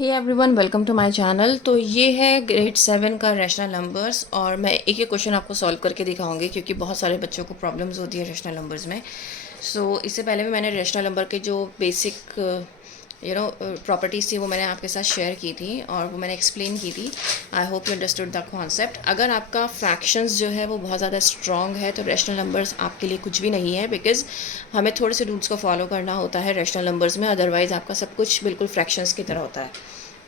Hey everyone, welcome to my channel. तो ये है ग्रेड 7 का रैशनल नंबर्स और मैं एक एक क्वेश्चन आपको सॉल्व करके दिखाऊंगी क्योंकि बहुत सारे बच्चों को प्रॉब्लम्स होती है रैशनल नंबर्स में। इससे पहले भी मैंने रैशनल नंबर के जो बेसिक प्रॉपर्टीज़ थी वो मैंने आपके साथ शेयर की थी और वो मैंने एक्सप्लेन की थी। I hope you understood the concept. अगर आपका फ्रैक्शंस जो है वो बहुत ज़्यादा स्ट्रॉन्ग है तो रैशनल नंबर्स आपके लिए कुछ भी नहीं है, बिकॉज हमें थोड़े से रूल्स को फॉलो करना होता है रैशनल नंबर्स में, अदरवाइज़ आपका सब कुछ बिल्कुल फ्रैक्शंस की तरह होता है।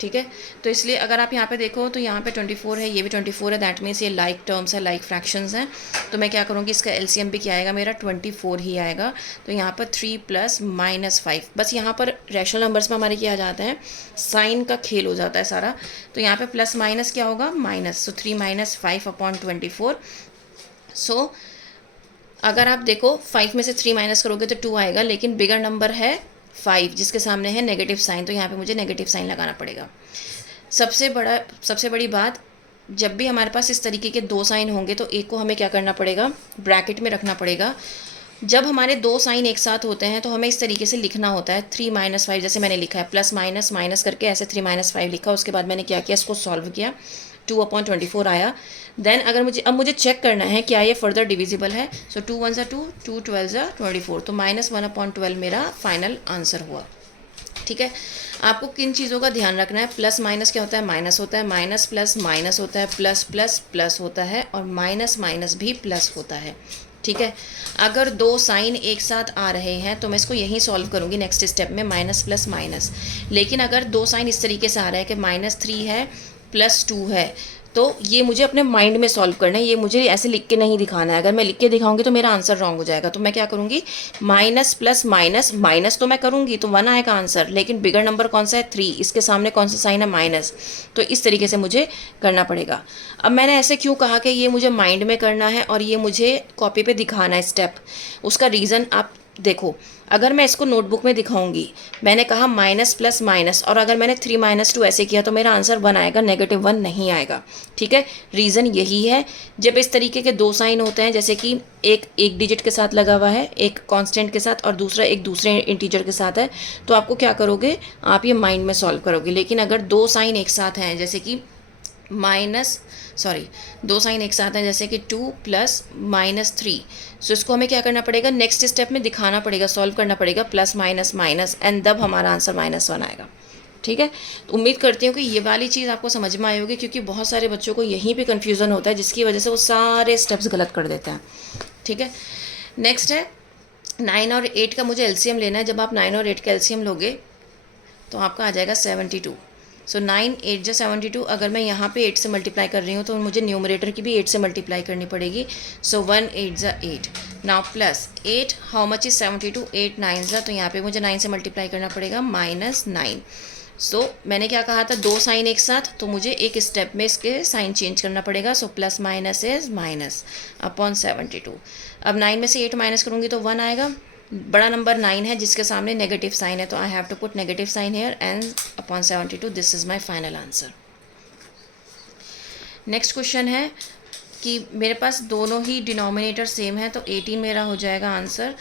ठीक है, तो इसलिए अगर आप यहाँ पे देखो तो यहाँ पे 24 है, ये भी 24 है, दैट मीन्स ये लाइक टर्म्स है, लाइक फ्रैक्शंस हैं। तो मैं क्या करूँगी, इसका एलसीएम भी क्या आएगा, मेरा 24 ही आएगा। तो यहाँ पर 3 + -5, बस यहाँ पर रैशनल नंबर्स में हमारे क्या आ जाते हैं, साइन का खेल हो जाता है सारा। तो यहाँ पे प्लस माइनस क्या होगा, माइनस। सो 3 - 5/24। सो अगर आप देखो 5 में से 3 माइनस करोगे तो 2 आएगा, लेकिन बिगर नंबर है 5 जिसके सामने है नेगेटिव साइन, तो यहाँ पे मुझे नेगेटिव साइन लगाना पड़ेगा। सबसे बड़ी बात, जब भी हमारे पास इस तरीके के दो साइन होंगे तो एक को हमें क्या करना पड़ेगा, ब्रैकेट में रखना पड़ेगा। जब हमारे दो साइन एक साथ होते हैं तो हमें इस तरीके से लिखना होता है 3 - 5, जैसे मैंने लिखा है प्लस माइनस माइनस करके ऐसे 3 - 5 लिखा। उसके बाद मैंने क्या किया, इसको सॉल्व किया, 2/24 आया। देन अगर मुझे चेक करना है क्या ये फर्दर डिविजिबल है। सो 2 × 1 = 2, 2 × 12 = 24, तो -1/12 मेरा फाइनल आंसर हुआ। ठीक है, आपको किन चीज़ों का ध्यान रखना है, प्लस माइनस क्या होता है, माइनस होता है, माइनस प्लस माइनस होता है, प्लस प्लस प्लस होता है, और माइनस माइनस भी प्लस होता है। ठीक है, अगर दो साइन एक साथ आ रहे हैं तो मैं इसको यहीं सॉल्व करूँगी नेक्स्ट स्टेप में, माइनस प्लस माइनस। लेकिन अगर दो साइन इस तरीके से आ रहा है कि -3 है +2 है, तो ये मुझे अपने माइंड में सॉल्व करना है, ये मुझे ऐसे लिख के नहीं दिखाना है। अगर मैं लिख के दिखाऊंगी तो मेरा आंसर रॉन्ग हो जाएगा। तो मैं क्या करूँगी, माइनस प्लस माइनस, माइनस तो मैं करूँगी तो 1 आएगा आंसर, लेकिन बिगर नंबर कौन सा है, 3, इसके सामने कौन सा साइन है, माइनस। तो इस तरीके से मुझे करना पड़ेगा। अब मैंने ऐसे क्यों कहा कि ये मुझे माइंड में करना है और ये मुझे कॉपी पे दिखाना है स्टेप, उसका रीज़न आप देखो। अगर मैं इसको नोटबुक में दिखाऊंगी, मैंने कहा माइनस प्लस माइनस, और अगर मैंने 3 - 2 ऐसे किया तो मेरा आंसर 1 आएगा, -1 नहीं आएगा। ठीक है, रीज़न यही है। जब इस तरीके के दो साइन होते हैं, जैसे कि एक डिजिट के साथ लगा हुआ है, एक कांस्टेंट के साथ, और दूसरा एक दूसरे इंटीजर के साथ है, तो आपको क्या करोगे, आप ये माइंड में सॉल्व करोगे। लेकिन अगर दो साइन एक साथ हैं, जैसे कि दो साइन एक साथ हैं, जैसे कि 2 + -3, सो इसको हमें क्या करना पड़ेगा, नेक्स्ट स्टेप में दिखाना पड़ेगा, सॉल्व करना पड़ेगा, प्लस माइनस माइनस, एंड तब हमारा आंसर -1 आएगा। ठीक है, तो उम्मीद करती हूँ कि ये वाली चीज़ आपको समझ में आई होगी, क्योंकि बहुत सारे बच्चों को यहीं पे कन्फ्यूज़न होता है, जिसकी वजह से वो सारे स्टेप्स गलत कर देते हैं। ठीक है, नेक्स्ट है 9 और 8 का मुझे एलसीएम लेना है। जब आप 9 और 8 का एलसीएम लोगे तो आपका आ जाएगा 72। सो 9 × 8 = 72। अगर मैं यहाँ पे 8 से मल्टीप्लाई कर रही हूँ तो मुझे न्यूमरेटर की भी 8 से मल्टीप्लाई करनी पड़ेगी। सो 1 × 8 = 8। Now plus 8, how much is 72, 8 × 9 = तो यहाँ पे मुझे 9 से मल्टीप्लाई करना पड़ेगा, -9। सो मैंने क्या कहा था, दो साइन एक साथ, तो मुझे एक स्टेप में इसके साइन चेंज करना पड़ेगा। So plus minus is -/72। अब 9 में से 8 माइनस करूँगी तो 1 आएगा। बड़ा नंबर 9 है जिसके सामने नेगेटिव साइन है, तो I have to put negative sign here, and upon 72 this is my final answer. Next question है कि मेरे पास दोनों ही डिनोमिनेटर सेम है, तो 18 मेरा हो जाएगा आंसर,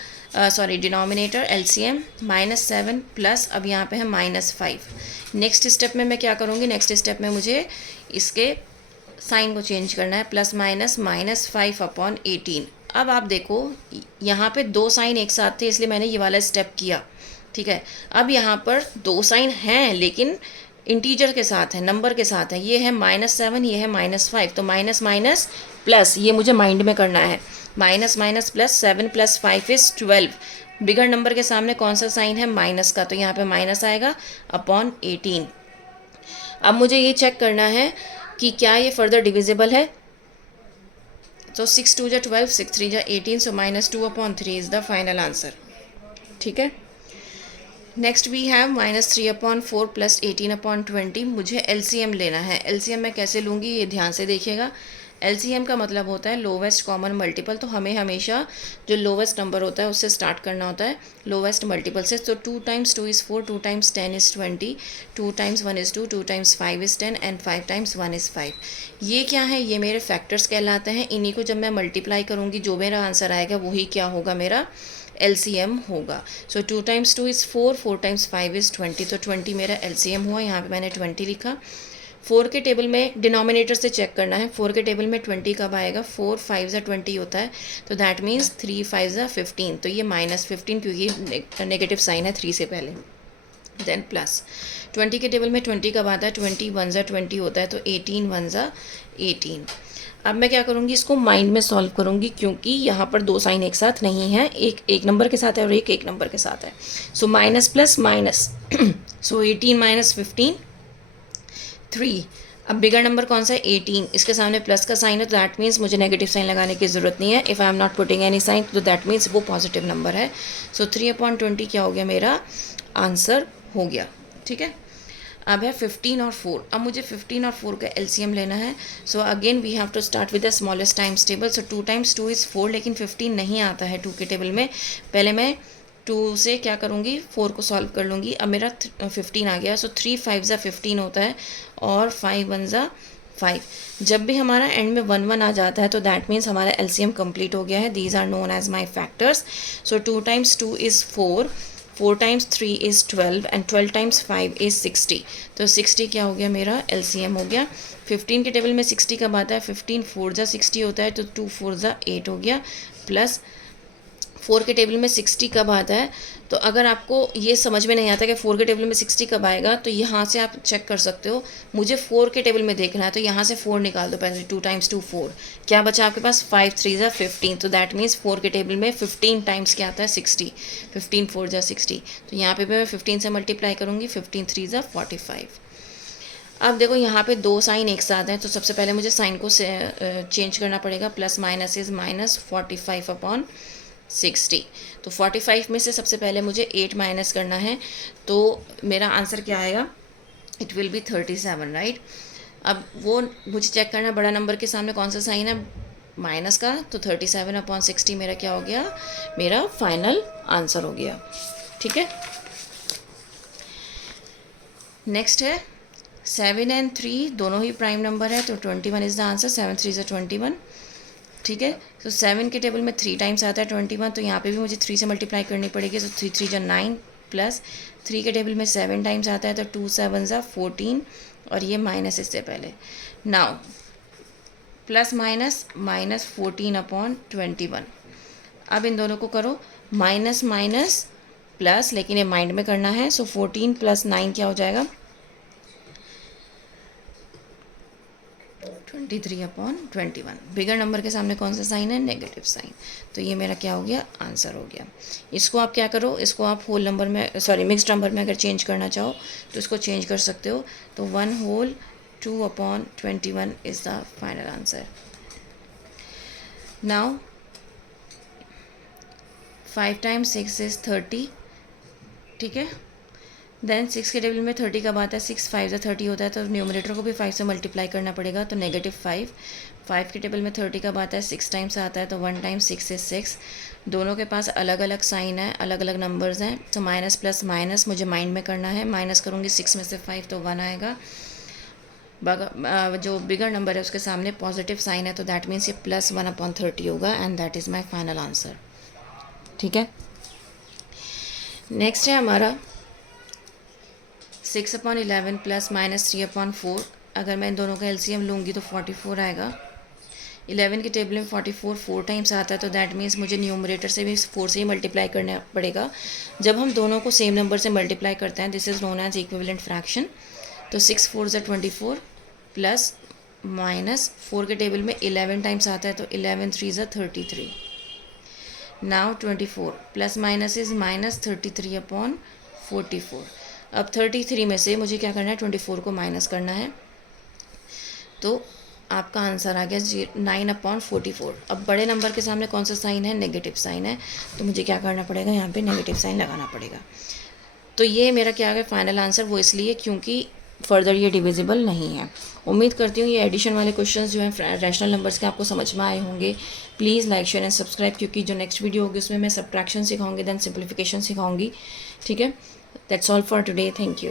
डिनोमिनेटर एलसीएम -7 प्लस, अब यहाँ पे है -5। नेक्स्ट स्टेप में मैं क्या करूँगी, नेक्स्ट स्टेप में मुझे इसके साइन को चेंज करना है, प्लस माइनस -5/18। अब आप देखो यहाँ पे दो साइन एक साथ थे, इसलिए मैंने ये वाला स्टेप किया। ठीक है, अब यहाँ पर दो साइन हैं लेकिन इंटीजर के साथ है, नंबर के साथ है, ये है -7, ये है -5, तो माइनस माइनस प्लस, ये मुझे माइंड में करना है, minus minus plus, 7 + 5 = 12। Bigger number के सामने कौन सा साइन है, माइनस का, तो यहाँ पे माइनस आएगा अपॉन 18। अब मुझे ये चेक करना है कि क्या ये फर्दर डिविजिबल है। तो 6 × 2 = 12, 6 × 3 = 18, सो -2/3 इज़ द फाइनल आंसर। ठीक है, नेक्स्ट वी हैव -3/4 + 18/20। मुझे एलसीएम लेना है। एलसीएम मैं कैसे लूँगी ये ध्यान से देखिएगा। एलसीएम का मतलब होता है लोवेस्ट कॉमन मल्टीपल, तो हमें हमेशा जो लोवेस्ट नंबर होता है उससे स्टार्ट करना होता है, लोवेस्ट मल्टीपल से। तो 2 × 2 = 4, 2 × 10 = 20, 2 × 1 = 2, 2 × 5 = 10, एंड 5 × 1 = 5। ये क्या है, ये मेरे फैक्टर्स कहलाते हैं। इन्हीं को जब मैं मल्टीप्लाई करूँगी जो मेरा आंसर आएगा वही क्या होगा, मेरा LCM होगा। सो 2 टाइम्स 2 इज़ 4, 4 टाइम्स 5 इज़ 20, तो 20 मेरा LCM हुआ। यहाँ पे मैंने 20 लिखा। 4 के टेबल में डिनोमिनेटर से चेक करना है, 4 के टेबल में 20 कब आएगा, 4 5 ज़ा 20 होता है, तो दैट मीन्स 3 5 ज़ा 15, तो ये -15 क्योंकि नेगेटिव साइन है 3 से पहले। देन प्लस 20 के टेबल में 20 कब आता है, 20 1 ज़ा 20 होता है, तो 18 1 ज़ा 18। अब मैं क्या करूँगी, इसको माइंड में सॉल्व करूँगी क्योंकि यहाँ पर दो साइन एक साथ नहीं है, एक नंबर के साथ है और एक नंबर के साथ है। सो माइनस प्लस माइनस, सो 18 माइनस 15 3। अब बिगर नंबर कौन सा है, 18, इसके सामने प्लस का साइन है, तो दैट मीन्स मुझे नेगेटिव साइन लगाने की ज़रूरत नहीं है। If I am not putting any sign, तो दैट मीन्स वो पॉजिटिव नंबर है। सो 3/20 क्या हो गया, मेरा आंसर हो गया। ठीक है, अब है 15 और 4। अब मुझे 15 और 4 का LCM लेना है। So again we have to start with the smallest times table. So 2 times 2 is 4, लेकिन 15 नहीं आता है 2 के टेबल में। पहले मैं 2 से क्या करूँगी, 4 को सॉल्व कर लूँगी। अब मेरा 15 आ गया। सो 3 5 ज़ा 15 होता है और 5 1 ज़ा 5। जब भी हमारा एंड में 1 1 आ जाता है तो दैट मीन्स हमारा LCM कंप्लीट हो गया है। These are known as my factors. So 2 times 2 is 4, 4 times 3 is 12 and 12 times 5 is 60। तो 60 क्या हो गया, मेरा LCM हो गया। 15 के टेबल में 60 कब आता है, 15 4 ज़ा 60 होता है, तो 2 4 ज़ा 8 हो गया। प्लस 4 के टेबल में 60 कब आता है, तो अगर आपको ये समझ में नहीं आता कि 4 के टेबल में 60 कब आएगा, तो यहाँ से आप चेक कर सकते हो। मुझे 4 के टेबल में देखना है, तो यहाँ से 4 निकाल दो पहले। 2 टाइम्स 2 4, क्या बचा आपके पास, 5 3 ज़ा 15, तो दैट मीन्स 4 के टेबल में 15 टाइम्स क्या आता है, 60। 15 4 ज़ा 60, तो यहाँ पे भी मैं 15 से मल्टीप्लाई करूँगी। 15 3 ज़ा 45। अब देखो यहाँ पे दो साइन एक साथ हैं, तो सबसे पहले मुझे साइन को चेंज करना पड़ेगा। Plus minus is minus 45/60। तो 45 में से सबसे पहले मुझे 8 माइनस करना है, तो मेरा आंसर क्या आएगा, इट विल बी 37, राइट। अब वो मुझे चेक करना है बड़ा नंबर के सामने कौन सा साइन है, माइनस का, तो 37/60 मेरा क्या हो गया, मेरा फाइनल आंसर हो गया। ठीक है, नेक्स्ट है 7 और 3 दोनों ही प्राइम नंबर है, तो 21 इज़ द आंसर। 7 3 ज़ा 21। ठीक है, तो 7 के टेबल में 3 टाइम्स आता है 21, तो यहाँ पे भी मुझे 3 से मल्टीप्लाई करनी पड़ेगी। तो 3 3 ज़ा 9, प्लस 3 के टेबल में 7 टाइम्स आता है, तो 2 7 ज़ा 14, और ये माइनस इससे पहले। Now plus minus minus 14/21। अब इन दोनों को करो, माइनस माइनस प्लस, लेकिन ये माइंड में करना है। सो 14 + 9 क्या हो जाएगा, 23/21। बिगर नंबर के सामने कौन सा साइन है, नेगेटिव साइन। तो ये मेरा क्या हो गया, आंसर हो गया। इसको आप क्या करो, इसको आप होल नंबर में, सॉरी मिक्स्ड नंबर में अगर चेंज करना चाहो तो इसको चेंज कर सकते हो। तो 1 whole 2/21 is the final answer. Now 5 times 6 is 30। ठीक है, देन 6 के टेबल में 30 कब आता है, 6 5 ज़ा 30 होता है, तो न्यूमरेटर को भी 5 से मल्टीप्लाई करना पड़ेगा, तो -5। 5 के टेबल में 30 कब आता है, 6 टाइम्स आता है, तो 1 टाइम्स 6 इज़ 6। दोनों के पास अलग अलग साइन है, अलग अलग नंबर्स हैं, तो माइनस प्लस माइनस मुझे माइंड में करना है। माइनस करूँगी 6 में से 5, तो 1 आएगा। जो बिगर नंबर है उसके सामने पॉजिटिव साइन है, तो दैट मीन्स ये +1/30 होगा, and that is my final answer. ठीक है, नेक्स्ट है हमारा 6/11 + -3/4। अगर मैं इन दोनों का LCM लूँगी तो 44 आएगा। 11 के टेबल में 44 4 टाइम्स आता है, तो दैट मीन्स मुझे न्यूमरेटर से भी 4 से ही मल्टीप्लाई करना पड़ेगा। जब हम दोनों को सेम नंबर से मल्टीप्लाई करते हैं, this is known as equivalent fraction. तो 6 4 ज़ा 24, प्लस माइनस 4 के टेबल में 11 टाइम्स आता है, तो 11 3 ज़ा 33। Now 24 plus minus is -33/44। अब 33 में से मुझे क्या करना है, 24 को माइनस करना है, तो आपका आंसर आ गया 9/44। अब बड़े नंबर के सामने कौन सा साइन है, नेगेटिव साइन है, तो मुझे क्या करना पड़ेगा, यहाँ पे नेगेटिव साइन लगाना पड़ेगा। तो ये मेरा क्या आ गया फाइनल आंसर, वो इसलिए क्योंकि फर्दर ये डिविजिबल नहीं है। उम्मीद करती हूँ ये एडिशन वाले क्वेश्चंस जो हैं रैशनल नंबर्स के आपको समझ में आए होंगे। Please like share and subscribe, क्योंकि जो नेक्स्ट वीडियो होगी उसमें मैं सब्ट्रैक्शन सिखाऊंगी, देन सिंप्लीफिकेशन सिखाऊंगी। ठीक है, that's all for today, thank you.